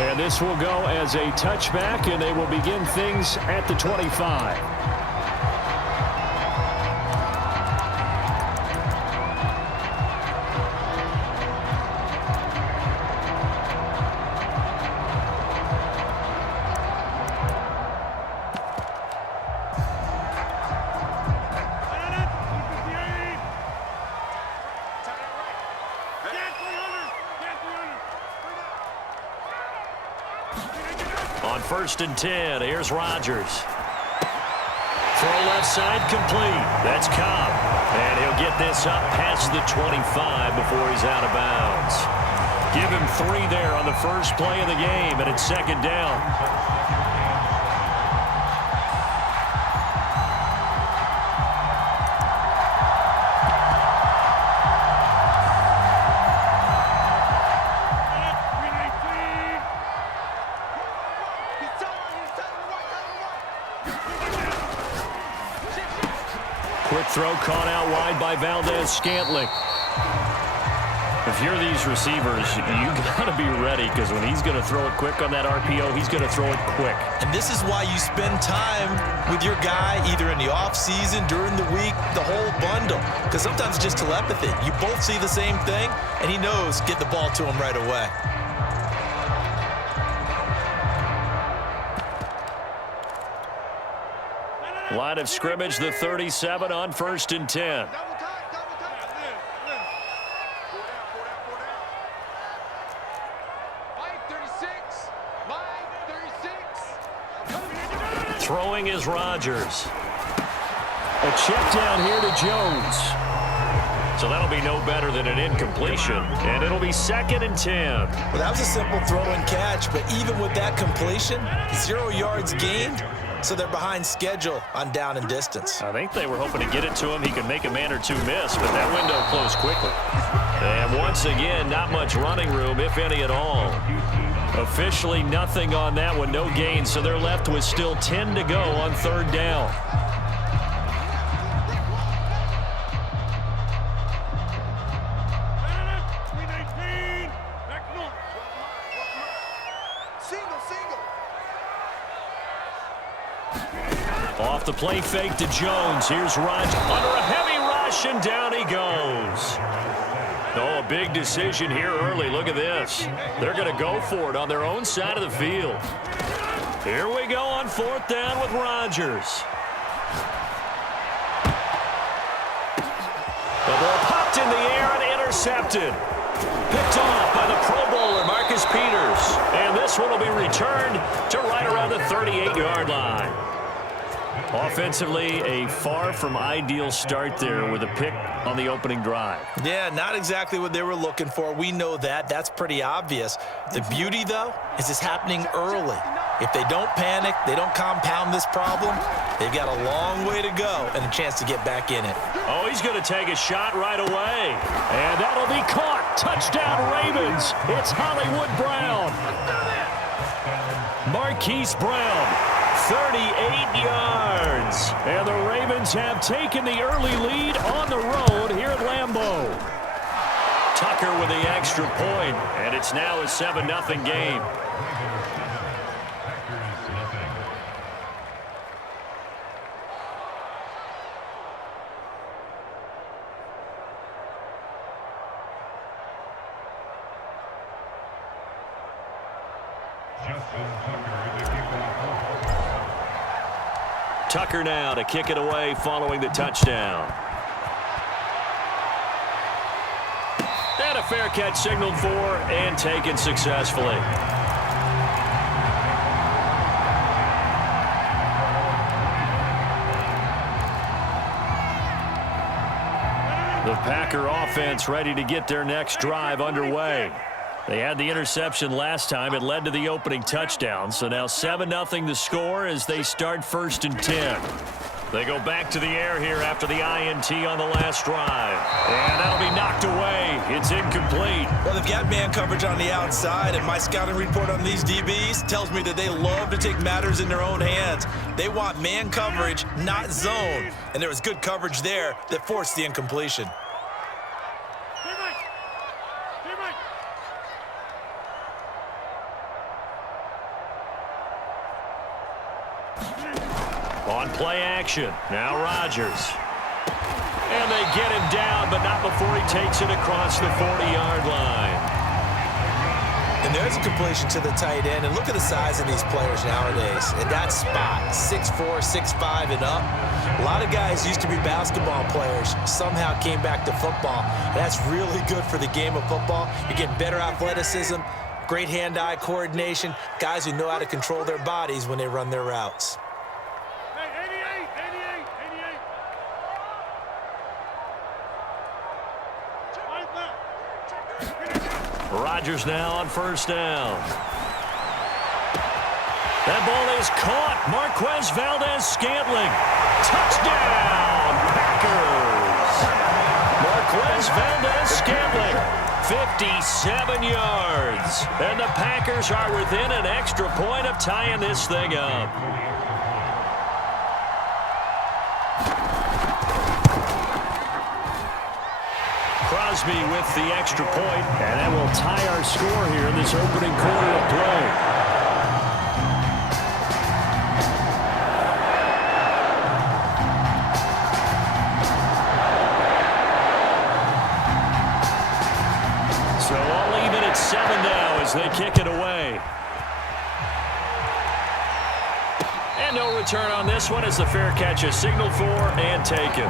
And this will go as a touchback, and they will begin things at the 25. On 1st and 10, here's Rodgers. Throw left side complete. That's Cobb. And he'll get this up past the 25 before he's out of bounds. Give him 3 there on the first play of the game, and it's 2nd down. Quick throw caught out wide by Valdez-Scantling. If you're these receivers, you got to be ready, because when he's going to throw it quick on that RPO, he's going to throw it quick. And this is why you spend time with your guy either in the offseason, during the week, the whole bundle. Because sometimes it's just telepathy. You both see the same thing, and he knows get the ball to him right away. Line of scrimmage, the 37 on 1st and 10. Throwing is Rodgers. A check down here to Jones. So that'll be no better than an incompletion, and it'll be 2nd and 10. Well, that was a simple throw and catch, but even with that completion, 0 yards gained. So they're behind schedule on down and distance. I think they were hoping to get it to him. He could make a man or two miss, but that window closed quickly. And once again, not much running room, if any at all. Officially nothing on that one, no gain, so they're left with still 10 to go on 3rd down. Off the play fake to Jones. Here's Rodgers under a heavy rush, and down he goes. Oh, a big decision here early. Look at this. They're going to go for it on their own side of the field. Here we go on 4th down with Rodgers. The ball popped in the air and intercepted. Picked off by the Pro Bowler, Marcus Peters. And this one will be returned to right around the 38-yard line. Offensively, a far from ideal start there with a pick on the opening drive. Yeah, not exactly what they were looking for. We know that. That's pretty obvious. The beauty, though, is it's happening early. If they don't panic, they don't compound this problem, they've got a long way to go and a chance to get back in it. Oh, he's going to take a shot right away. And that'll be caught. Touchdown, Ravens. It's Hollywood Brown. Marquise Brown. 38 yards. And the Ravens have taken the early lead on the road here at Lambeau. Tucker with the extra point, and it's now a 7-0 game. Tucker now to kick it away following the touchdown. And a fair catch signaled for and taken successfully. The Packer offense ready to get their next drive underway. They had the interception last time. It led to the opening touchdown. So now 7-0 the score as they start 1st and 10. They go back to the air here after the INT on the last drive. And that'll be knocked away. It's incomplete. Well, they've got man coverage on the outside, and my scouting report on these DBs tells me that they love to take matters in their own hands. They want man coverage, not zone. And there was good coverage there that forced the incompletion. On play action, now Rodgers. And they get him down, but not before he takes it across the 40-yard line. And there's a completion to the tight end. And look at the size of these players nowadays. In that spot, 6'4", 6'5", and up. A lot of guys used to be basketball players, somehow came back to football. That's really good for the game of football. You're getting better athleticism, great hand-eye coordination, guys who know how to control their bodies when they run their routes. Rodgers now on first down. That ball is caught. Marquez Valdez-Scantling. Touchdown, Packers. Marquez Valdez-Scantling, 57 yards. And the Packers are within an extra point of tying this thing up. Crosby with the extra point, and that will tie our score here in this opening quarter of play. So all even at 7 now as they kick it away. And no return on this one as the fair catch is signaled for and taken.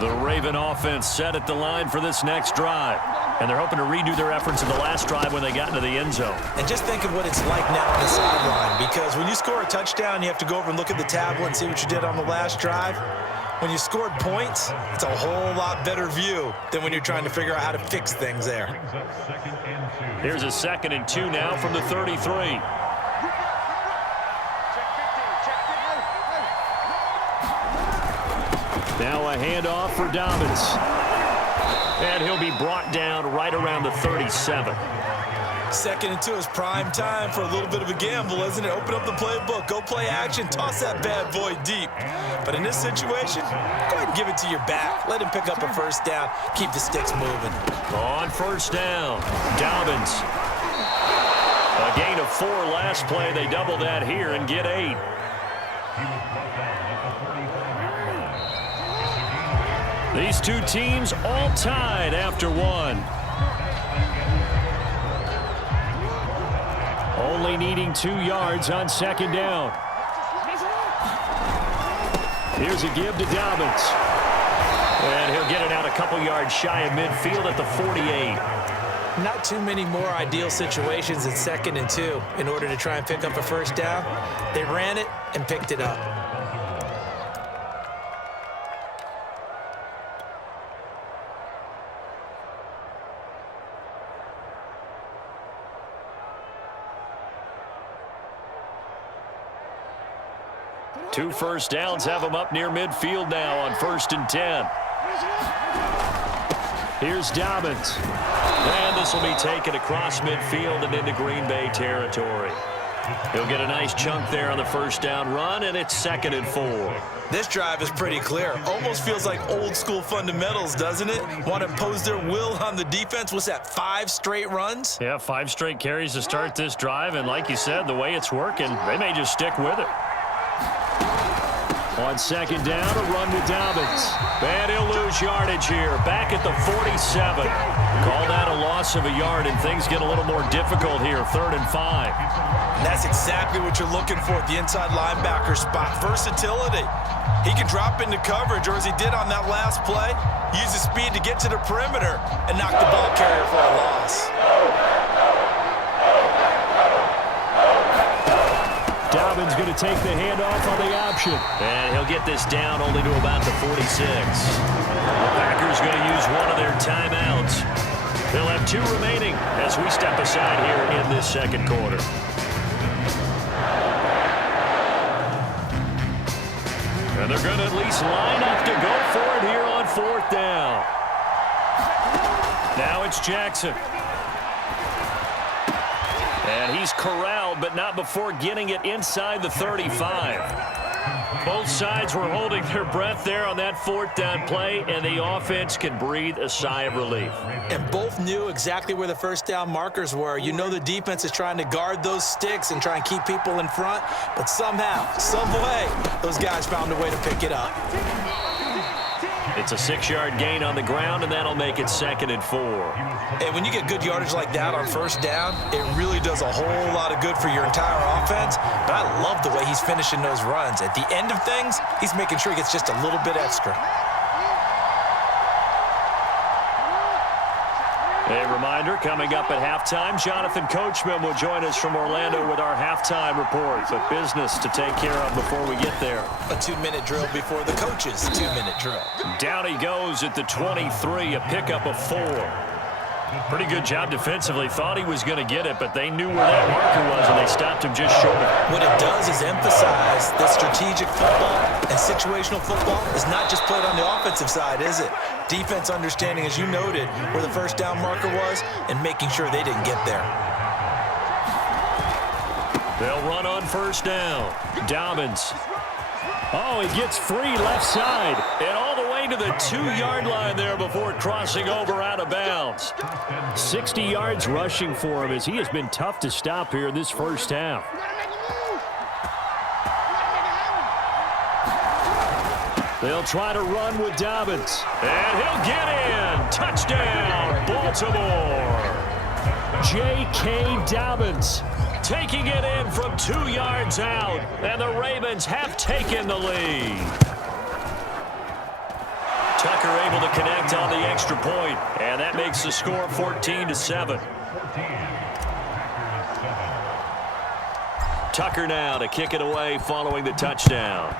The Raven offense set at the line for this next drive. And they're hoping to redo their efforts in the last drive when they got into the end zone. And just think of what it's like now on the sideline, because when you score a touchdown, you have to go over and look at the tablet and see what you did on the last drive. When you scored points, it's a whole lot better view than when you're trying to figure out how to fix things there. Here's a 2nd and 2 now from the 33. Now a handoff for Dobbins. And he'll be brought down right around the 37. 2nd and 2 is prime time for a little bit of a gamble, isn't it? Open up the playbook, go play action, toss that bad boy deep. But in this situation, go ahead and give it to your back. Let him pick up a first down, keep the sticks moving. On first down, Dobbins. A gain of 4 last play. They double that here and get 8. These two teams all tied after 1. Only needing 2 yards on 2nd down. Here's a give to Dobbins. And he'll get it out a couple yards shy of midfield at the 48. Not too many more ideal situations in 2nd and 2 in order to try and pick up a first down. They ran it and picked it up. Two first downs have them up near midfield now on 1st and 10. Here's Dobbins. And this will be taken across midfield and into Green Bay territory. He'll get a nice chunk there on the first down run, and it's 2nd and 4. This drive is pretty clear. Almost feels like old school fundamentals, doesn't it? Want to impose their will on the defense. What's that, 5 straight runs? Yeah, 5 straight carries to start this drive, and like you said, the way it's working, they may just stick with it. On 2nd down, a run to Dobbins. And he'll lose yardage here. Back at the 47. Call that a loss of a yard, and things get a little more difficult here. 3rd and 5. And that's exactly what you're looking for at the inside linebacker spot. Versatility. He can drop into coverage, or as he did on that last play, use his speed to get to the perimeter and knock the ball carrier for a loss. Dobbins going to take the handoff on the option. And he'll get this down only to about the 46. The Packers going to use one of their timeouts. They'll have 2 remaining as we step aside here in this 2nd quarter. And they're going to at least line up to go for it here on 4th down. Now it's Jackson. And he's corralled, but not before getting it inside the 35. Both sides were holding their breath there on that fourth down play, and the offense can breathe a sigh of relief. And both knew exactly where the first down markers were. You know the defense is trying to guard those sticks and try and keep people in front, but somehow, some way, those guys found a way to pick it up. It's a 6-yard gain on the ground, and that'll make it 2nd and 4. And when you get good yardage like that on first down, it really does a whole lot of good for your entire offense. But I love the way he's finishing those runs. At the end of things, he's making sure he gets just a little bit extra. A reminder, coming up at halftime, Jonathan Coachman will join us from Orlando with our halftime report. But business to take care of before we get there. A 2-minute drill before the coach's 2-minute drill. Down he goes at the 23, a pickup of 4. Pretty good job defensively. Thought he was going to get it, but they knew where that marker was, and they stopped him just short. What it does is emphasize that strategic football and situational football is not just played on the offensive side, is it? Defense understanding, as you noted, where the first down marker was and making sure they didn't get there. They'll run on first down. Dobbins. Oh, he gets free left side. And all the way to the 2-yard line there before crossing over out of bounds. 60 yards rushing for him as he has been tough to stop here this first half. They'll try to run with Dobbins. And he'll get in. Touchdown, Baltimore. J.K. Dobbins taking it in from 2 yards out. And the Ravens have taken the lead. Tucker able to connect on the extra point, and that makes the score 14-7. Tucker now to kick it away following the touchdown.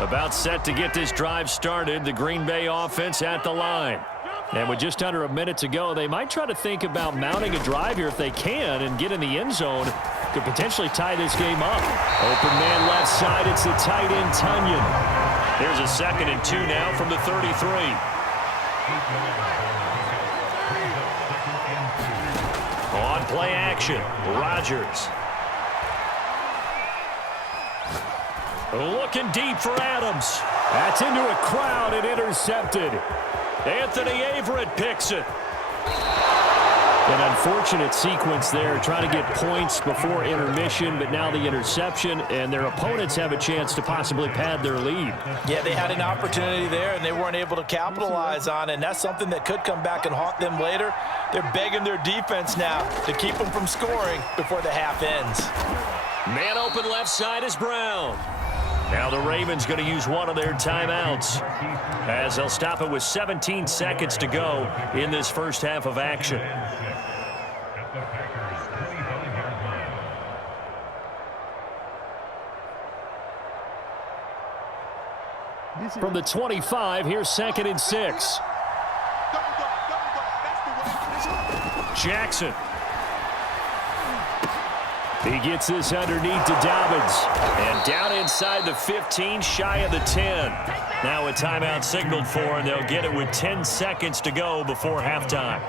About set to get this drive started. The Green Bay offense at the line. And with just under a minute to go, they might try to think about mounting a drive here if they can and get in the end zone. Could potentially tie this game up. Open man left side. It's the tight end, Tunyon. There's a 2nd and 2 now from the 33. On play action, Rodgers. Looking deep for Adams. That's into a crowd and intercepted. Anthony Averett picks it. An unfortunate sequence there, trying to get points before intermission, but now the interception, and their opponents have a chance to possibly pad their lead. Yeah, they had an opportunity there, and they weren't able to capitalize on it, and that's something that could come back and haunt them later. They're begging their defense now to keep them from scoring before the half ends. Man open left side is Brown. Now the Ravens going to use one of their timeouts as they'll stop it with 17 seconds to go in this first half of action. From the 25, here's 2nd and 6. Jackson. He gets this underneath to Dobbins. And down inside the 15, shy of the 10. Now a timeout signaled for, and they'll get it with 10 seconds to go before halftime.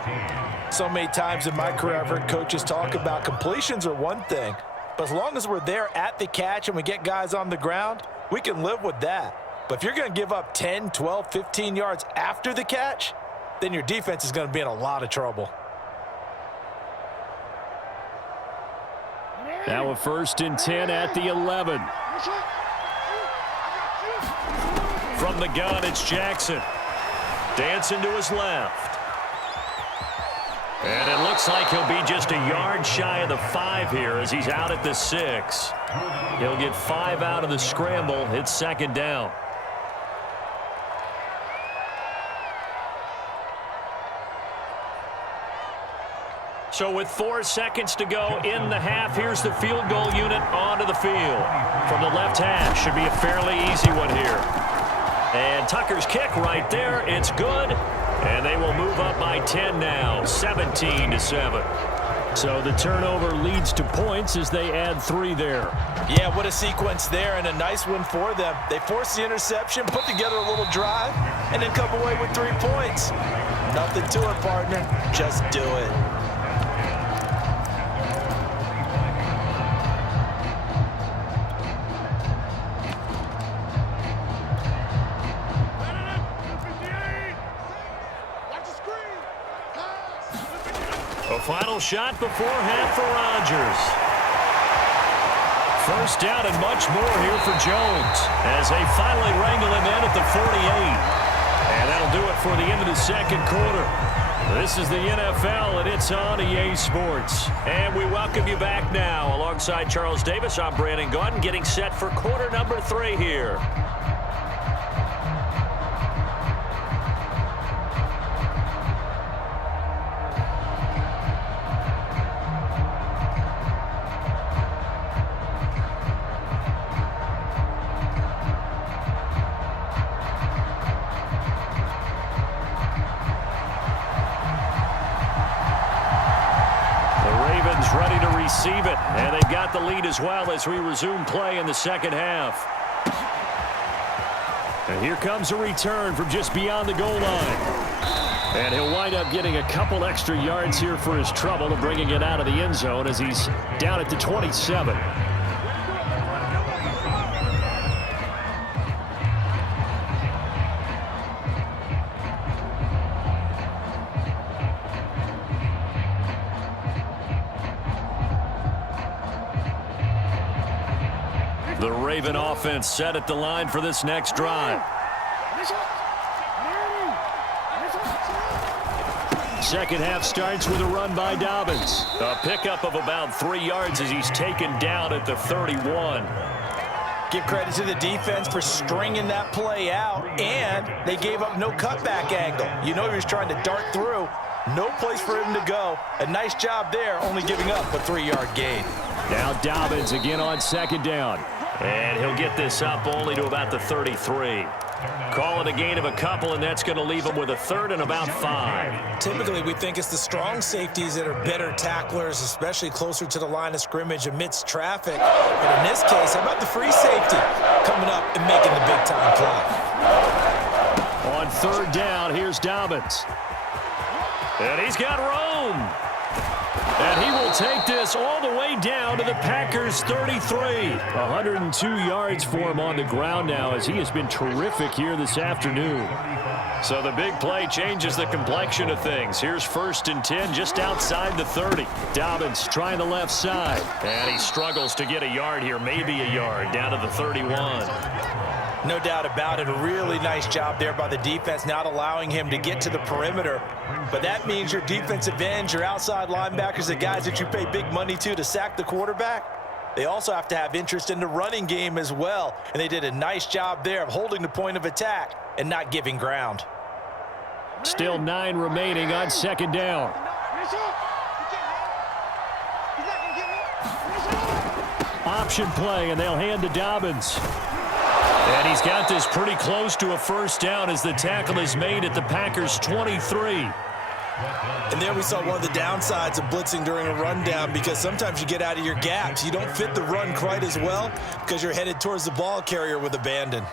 So many times in my career, I've heard coaches talk about completions are one thing. But as long as we're there at the catch and we get guys on the ground, we can live with that. But if you're going to give up 10, 12, 15 yards after the catch, then your defense is going to be in a lot of trouble. Now a 1st and 10 at the 11. From the gun, it's Jackson. Dancing to his left. And it looks like he'll be just a yard shy of the 5 here as he's out at the 6. He'll get 5 out of the scramble. It's 2nd down. So with 4 seconds to go in the half, here's the field goal unit onto the field. From the left hash, should be a fairly easy one here. And Tucker's kick right there, it's good. And they will move up by 10 now, 17-7. So the turnover leads to points as they add 3 there. Yeah, what a sequence there, and a nice one for them. They forced the interception, put together a little drive, and then come away with 3 points. Nothing to it, partner. Just do it. A final shot before half for Rodgers. First down and much more here for Jones as they finally wrangle him in at the 48. And that'll do it for the end of the second quarter. This is the NFL, and it's on EA Sports. And we welcome you back now. Alongside Charles Davis, I'm Brandon Gaudin, getting set for quarter number 3 here. Ready to receive it, and they've got the lead as well as we resume play in the second half. And here comes a return from just beyond the goal line. And he'll wind up getting a couple extra yards here for his trouble and bringing it out of the end zone as he's down at the 27. The Raven offense set at the line for this next drive. Second half starts with a run by Dobbins. A pickup of about 3 yards as he's taken down at the 31. Give credit to the defense for stringing that play out, and they gave up no cutback angle. You know he was trying to dart through. No place for him to go. A nice job there, only giving up a 3-yard gain. Now Dobbins again on second down. And he'll get this up only to about the 33. Call it a gain of a couple, and that's going to leave him with a third and about 5. Typically, we think it's the strong safeties that are better tacklers, especially closer to the line of scrimmage amidst traffic. But in this case, how about the free safety coming up and making the big-time play? On third down, here's Dobbins. And he's got room. And he will take this all the way down to the Packers' 33. 102 yards for him on the ground now as he has been terrific here this afternoon. So the big play changes the complexion of things. Here's 1st and 10 just outside the 30. Dobbins trying the left side. And he struggles to get a yard here, maybe a yard, down to the 31. No doubt about it. A really nice job there by the defense, not allowing him to get to the perimeter. But that means your defensive ends, your outside linebackers, the guys that you pay big money to sack the quarterback, they also have to have interest in the running game as well. And they did a nice job there of holding the point of attack and not giving ground. Still 9 remaining on second down. Option play, and they'll hand to Dobbins. And he's got this pretty close to a first down as the tackle is made at the Packers' 23. And there we saw one of the downsides of blitzing during a rundown, because sometimes you get out of your gaps. You don't fit the run quite as well because you're headed towards the ball carrier with abandon.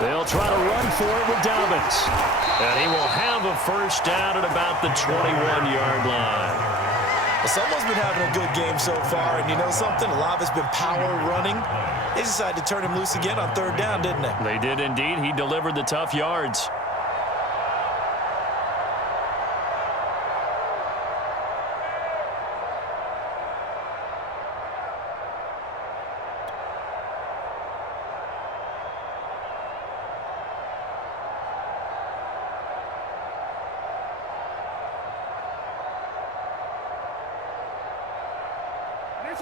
They'll try to run for it with Dobbins. And he will have a first down at about the 21-yard line. Well, someone's been having a good game so far, and you know something? A lot of it's been power running. They decided to turn him loose again on third down, didn't they? They did indeed. He delivered the tough yards.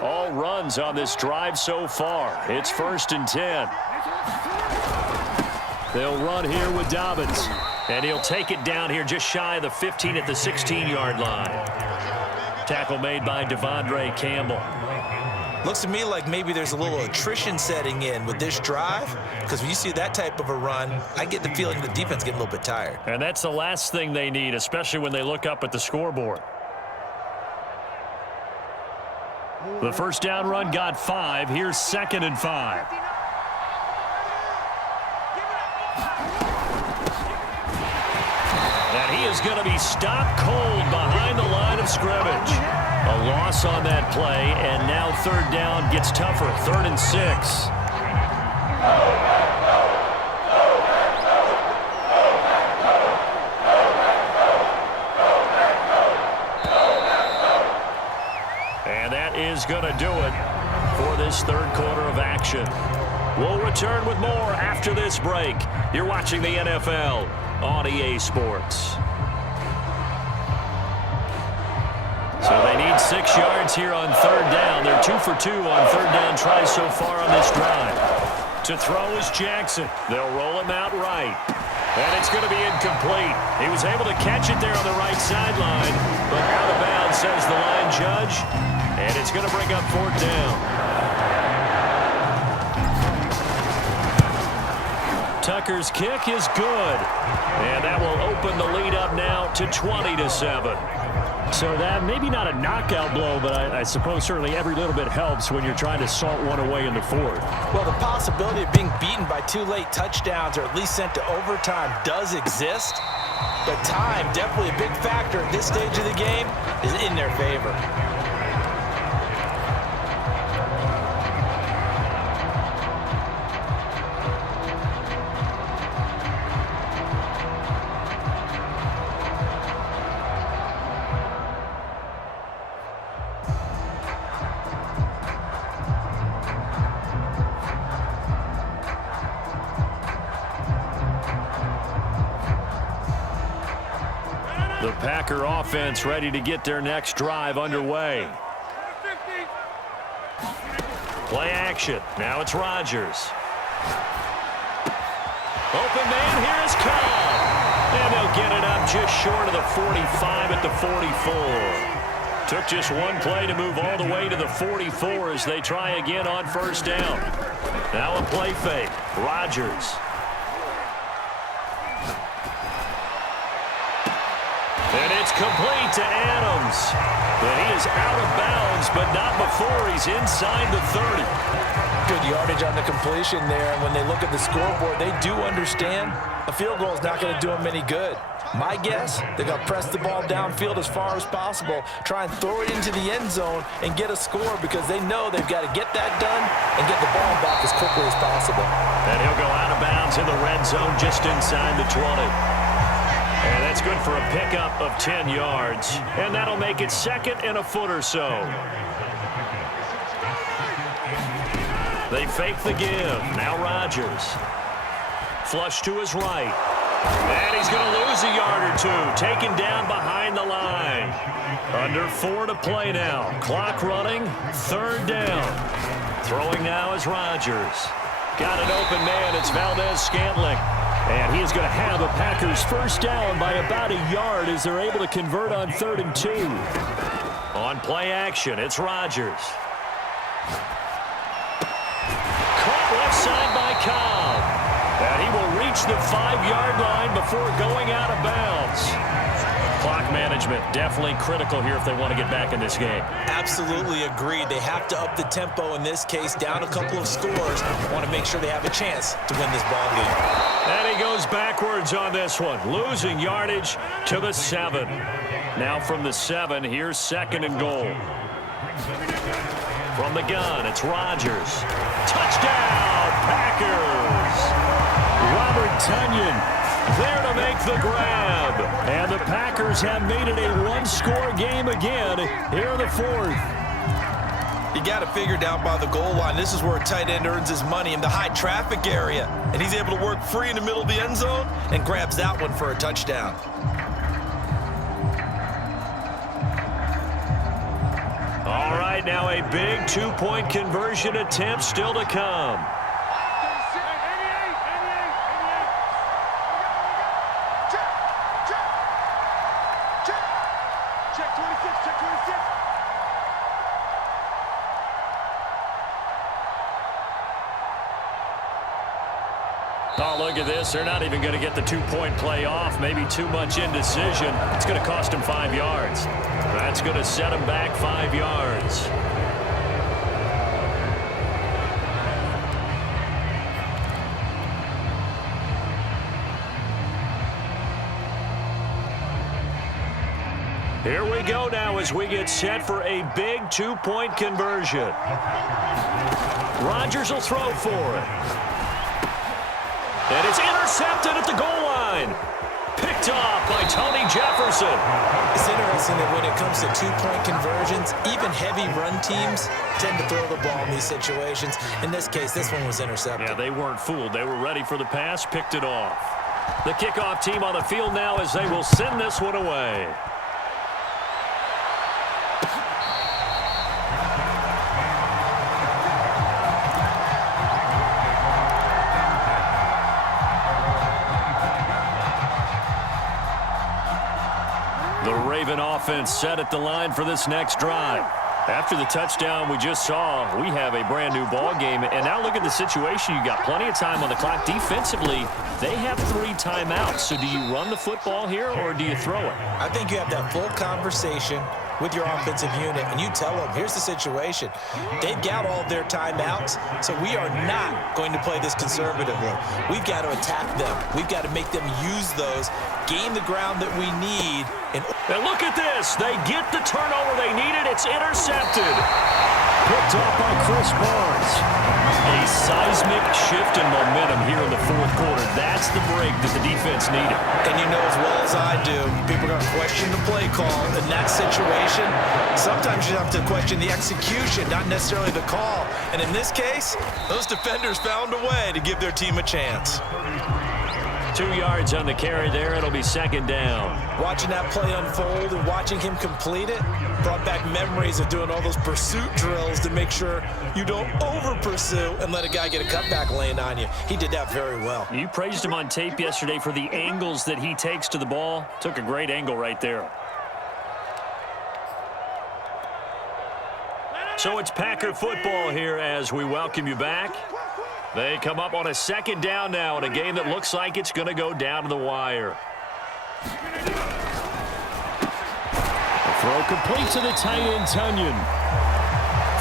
All runs on this drive so far. It's 1st and 10. They'll run here with Dobbins. And he'll take it down here just shy of the 15 at the 16-yard line. Tackle made by Devondre Campbell. Looks to me like maybe there's a little attrition setting in with this drive, because when you see that type of a run, I get the feeling the defense getting a little bit tired. And that's the last thing they need, especially when they look up at the scoreboard. The first down run got 5. Here's 2nd and 5. And he is going to be stopped cold behind the line of scrimmage. A loss on that play, and now 3rd down gets tougher. 3rd and 6. And that is going to do it for this 3rd quarter of action. We'll return with more after this break. You're watching the NFL on EA Sports. So they need 6 yards here on 3rd down. They're 2 for 2 on 3rd down tries so far on this drive. To throw is Jackson. They'll roll him out right. And it's going to be incomplete. He was able to catch it there on the right sideline, but out of bounds, says the line judge. And it's going to bring up 4th down. Tucker's kick is good. And that will open the lead up now to 20-7. So that maybe not a knockout blow, but I suppose certainly every little bit helps when you're trying to salt one away in the 4th. Well, the possibility of being beaten by 2 late touchdowns or at least sent to overtime does exist. But time, definitely a big factor at this stage of the game, is in their favor. The Packer offense ready to get their next drive underway. Play action. Now it's Rodgers. Open man, here is Cant. And they'll get it up just short of the 45 at the 44. Took just one play to move all the way to the 44 as they try again on 1st down. Now a play fake. Rodgers. And it's complete to Adams. But he is out of bounds, but not before he's inside the 30. Good yardage on the completion there. And when they look at the scoreboard, they do understand a field goal is not going to do them any good. My guess, they're going to press the ball downfield as far as possible, try and throw it into the end zone and get a score because they know they've got to get that done and get the ball back as quickly as possible. And he'll go out of bounds in the red zone just inside the 20. And that's good for a pickup of 10 yards. And that'll make it 2nd and a foot or so. They fake the give. Now Rodgers. Flush to his right. And he's going to lose a yard or 2. Taken down behind the line. Under 4 to play now. Clock running. 3rd down. Throwing now is Rodgers. Got an open man. It's Valdez-Scantling. And he is going to have a Packers 1st down by about a yard as they're able to convert on 3rd and 2. On play action, it's Rodgers. Caught left side by Cobb. And he will reach the 5-yard line before going out of bounds. Clock management definitely critical here if they want to get back in this game. Absolutely agreed. They have to up the tempo in this case, down a couple of scores. Want to make sure they have a chance to win this ball game. And he goes backwards on this one, losing yardage to the 7. Now from the 7, here's 2nd and goal. From the gun, it's Rodgers. Touchdown, Packers! Robert Tonyan there to make the grab. And the Packers have made it a one-score game again here in the 4th. You got to figure down by the goal line. This is where a tight end earns his money in the high traffic area. And he's able to work free in the middle of the end zone and grabs that one for a touchdown. All right, now a big 2-point conversion attempt still to come. Oh, look at this. They're not even going to get the two-point play off. Maybe too much indecision. It's going to cost him 5 yards. That's going to set him back 5 yards. Here we go now as we get set for a big two-point conversion. Rodgers will throw for it. And it's intercepted at the goal line. Picked off by Tony Jefferson. It's interesting that when it comes to two-point conversions, even heavy run teams tend to throw the ball in these situations. In this case, this one was intercepted. Yeah, they weren't fooled. They were ready for the pass, picked it off. The kickoff team on the field now as they will send this one away. The Raven offense set at the line for this next drive. After the touchdown we just saw, we have a brand new ball game. And now look at the situation. You got plenty of time on the clock. Defensively, they have 3 timeouts. So do you run the football here or do you throw it? I think you have that full conversation with your offensive unit, and you tell them, here's the situation. They've got all their timeouts, so we are not going to play this conservatively. We've got to attack them. We've got to make them use those, gain the ground that we need. And look at this. They get the turnover they needed. It's intercepted. Picked off by Chris Barnes. A seismic shift in momentum here in the fourth quarter. That's the break that the defense needed. And you know as well as I do, people are going to question the play call in that situation. Sometimes you have to question the execution, not necessarily the call. And in this case, those defenders found a way to give their team a chance. 2 yards on the carry there. It'll be second down. Watching that play unfold and watching him complete it brought back memories of doing all those pursuit drills to make sure you don't over-pursue and let a guy get a cutback lane on you. He did that very well. You praised him on tape yesterday for the angles that he takes to the ball. Took a great angle right there. So it's Packer football here as we welcome you back. They come up on a second down now in a game that looks like it's going to go down to the wire. The throw complete to the tight end, Tunyon.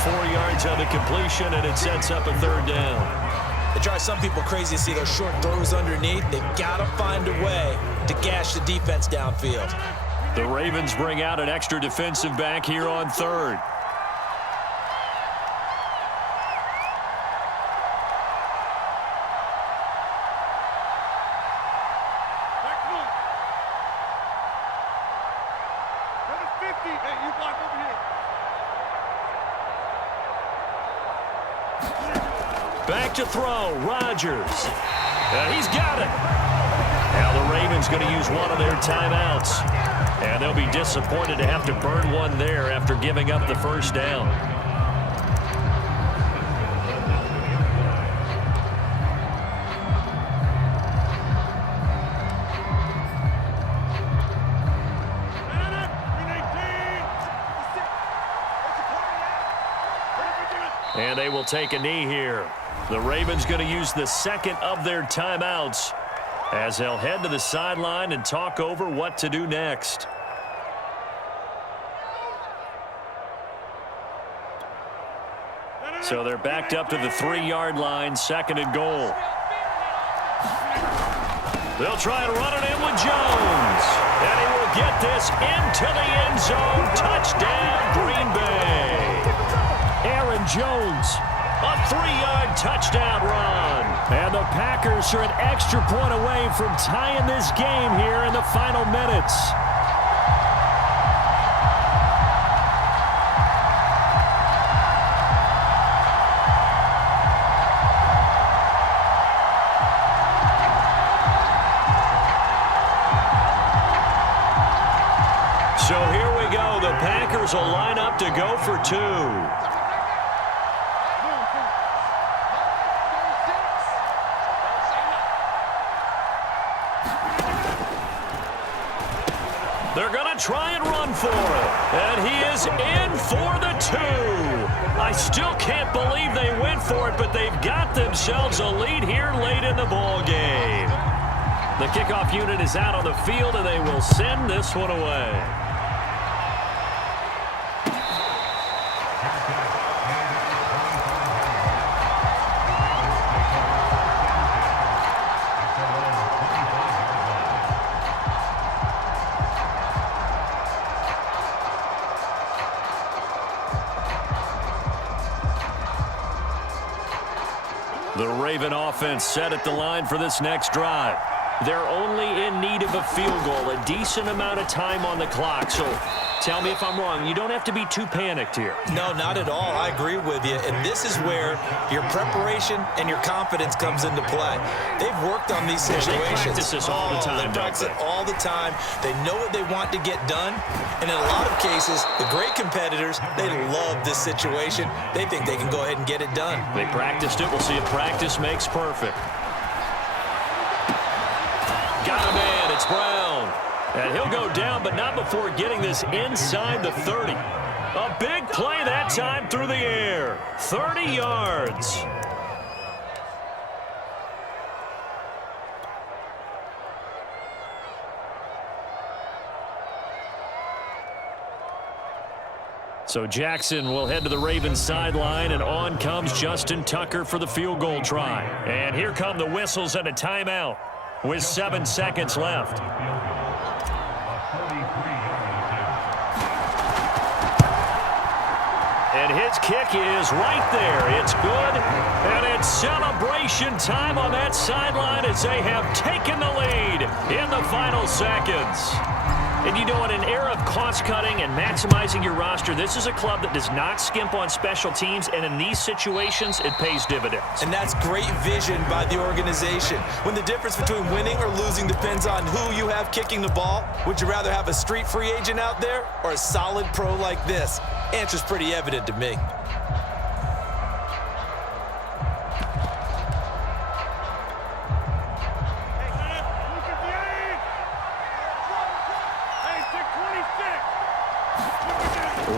4 yards on the completion, and it sets up a third down. It drives some people crazy to see those short throws underneath. They've got to find a way to gash the defense downfield. The Ravens bring out an extra defensive back here on third. Back to throw, Rodgers. He's got it. Now the Ravens going to use one of their timeouts. And they'll be disappointed to have to burn one there after giving up the first down. And they will take a knee here. The Ravens going to use the second of their timeouts as they'll head to the sideline and talk over what to do next. So they're backed up to the 3-yard line, second and goal. They'll try to run it in with Jones. And he will get this into the end zone. Touchdown, Green Bay. Aaron Jones, a 3-yard touchdown run. And the Packers are an extra point away from tying this game here in the final minutes. So here we go. The Packers will line up to go for 2. They're going to try and run for it. And he is in for the 2. I still can't believe they went for it, but they've got themselves a lead here late in the ball game. The kickoff unit is out on the field, and they will send this one away. The Raven offense set at the line for this next drive. They're only in need of a field goal, a decent amount of time on the clock. So tell me if I'm wrong. You don't have to be too panicked here. No, not at all. I agree with you. And this is where your preparation and your confidence comes into play. They've worked on these situations. They practice this all the time. They practice it all the time. They know what they want to get done. And in a lot of cases, the great competitors, they love this situation. They think they can go ahead and get it done. They practiced it. We'll see if practice makes perfect. Got a man. It's Brown. And he'll go down, but not before getting this inside the 30. A big play that time through the air. 30 yards. So Jackson will head to the Ravens sideline, and on comes Justin Tucker for the field goal try. And here come the whistles and a timeout with 7 seconds left. And his kick is right there. It's good, and it's celebration time on that sideline as they have taken the lead in the final seconds. And you know, in an era of cost-cutting and maximizing your roster, this is a club that does not skimp on special teams, and in these situations, it pays dividends. And that's great vision by the organization. When the difference between winning or losing depends on who you have kicking the ball, would you rather have a street free agent out there or a solid pro like this? Answer's pretty evident to me.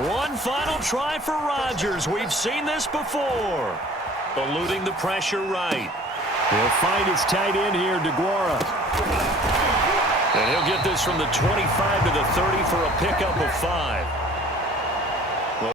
One final try for Rodgers. We've seen this before. Eluding the pressure right. He'll find his tight end here, DeGuara. And he'll get this from the 25 to the 30 for a pickup of 5.